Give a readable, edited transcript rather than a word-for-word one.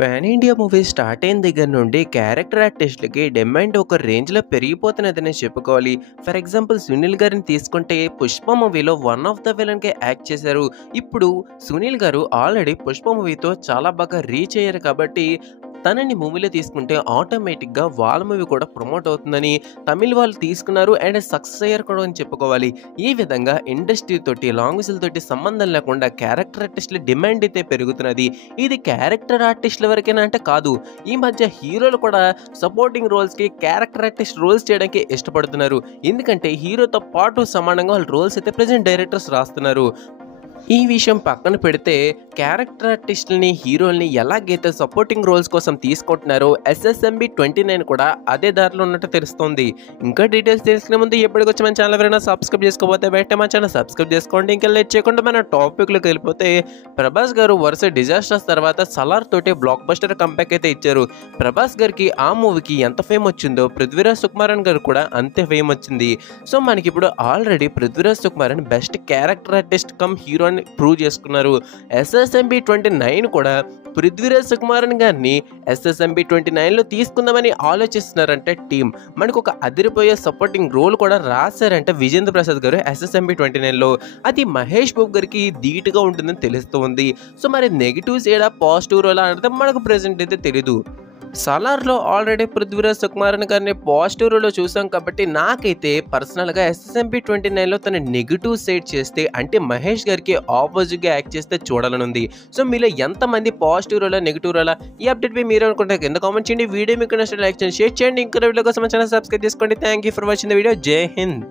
Pan India movie start అయిన దగ్గర నుండి క్యారెక్టర్ ఆర్టిస్టులకి డిమాండ్ ఒక రేంజ్లో పెరిగిపోతున్నదని చెప్పుకోవాలి. ఫర్ ఎగ్జాంపుల్ సునీల్ గారిని తీసుకుంటే పుష్ప మూవీలో వన్ ఆఫ్ ద విలన్గా యాక్ట్ చేశారు. ఇప్పుడు సునీల్ గారు ఆల్రెడీ పుష్ప మూవీతో చాలా బాగా రీచ్ అయ్యారు కాబట్టి తనని మూవీలో తీసుకుంటే ఆటోమేటిక్గా వాళ్ళ మూవీ కూడా ప్రమోట్ అవుతుందని తమిళ్ వాళ్ళు తీసుకున్నారు అండ్ సక్సెస్ అయ్యారు కూడా అని చెప్పుకోవాలి. ఈ విధంగా ఇండస్ట్రీ తోటి లాంగ్వేజ్ల తోటి సంబంధం లేకుండా క్యారెక్టర్ ఆర్టిస్టుల డిమాండ్ అయితే పెరుగుతున్నది. ఇది క్యారెక్టర్ ఆర్టిస్టుల వరకేనా అంటే కాదు. ఈ మధ్య హీరోలు కూడా సపోర్టింగ్ రోల్స్కి క్యారెక్టర్ ఆర్టిస్ట్ రోల్స్ చేయడానికి ఇష్టపడుతున్నారు. ఎందుకంటే హీరోతో పాటు సమానంగా వాళ్ళు రోల్స్ అయితే ప్రెజెంట్ డైరెక్టర్స్ రాస్తున్నారు. ఈ విషయం పక్కన పెడితే క్యారెక్టర్ ఆర్టిస్టులని హీరోల్ని ఎలాగైతే సపోర్టింగ్ రోల్స్ కోసం తీసుకుంటున్నారో SSMB 29 కూడా అదే దారిలో ఉన్నట్టు తెలుస్తుంది. ఇంకా డీటెయిల్స్ తెలుసుకునే ముందు ఎప్పటికొచ్చి మన ఛానల్ ఎవరైనా సబ్స్క్రైబ్ చేసుకోకపోతే వెంటనే మన ఛానల్ సబ్స్క్రైబ్ చేసుకోండి. ఇంకా లేట్ చేయకుండా మన టాపిక్లోకి వెళ్ళిపోతే ప్రభాస్ గారు వరుస డిజాస్టర్స్ తర్వాత సలార్ తోటి బ్లాక్ బస్టర్ కంబ్యాక్ అయితే ఇచ్చారు. ప్రభాస్ గారికి ఆ మూవీకి ఎంత ఫేమ్ వచ్చిందో పృథ్వీరాజ్ సుకుమారన్ గారు కూడా అంతే ఫేమ్ వచ్చింది. సో మనకి ఇప్పుడు already Prithviraj Sukumaran best character artist cum hero అని ప్రూవ్ చేసుకున్నారు. SSMB 29 కూడా పృథ్వీరాజ్ సుకుమారన్ గారిని SSMB 29లో తీసుకుందామని ఆలోచిస్తున్నారంటే టీం మనకు ఒక అదిరిపోయే సపోర్టింగ్ రోల్ కూడా రాశారంటే విజేంద్ర ప్రసాద్ గారు SSMB 29లో అది మహేష్ బాబు గారికి ధీటుగా ఉంటుందని తెలుస్తూ ఉంది. సో మరి నెగిటివ్స్ ఏడా పాజిటివ్ రోల్ అంటే మనకు ప్రెజెంట్ అయితే తెలీదు. సలార్లో ఆల్రెడీ పృథ్వీరాజ్ సుకుమారన్ గారిని పాజిటివ్ రోల్లో చూసాం కాబట్టి నాకైతే పర్సనల్గా SSMB 29లో తన నెగిటివ్ సైడ్ చేస్తే అంటే మహేష్ గారికి ఆపోజిట్గా యాక్ట్ చేస్తే చూడాలని ఉంది. సో మీలో ఎంతమంది పాజిటివ్ రోలా నెగిటివ్ రోలా ఈ అప్డేట్ పై మీరు అనుకుంటే కింద కామెంట్ చేయండి. వీడియో మీకు నచ్చితే లైక్ చేయండి, షేర్ చేయండి. ఇంకా వీడియో కోసం ఛానల్ సబ్స్క్రైబ్ చేసుకోండి. Thank you for watching the video. జై హింద్.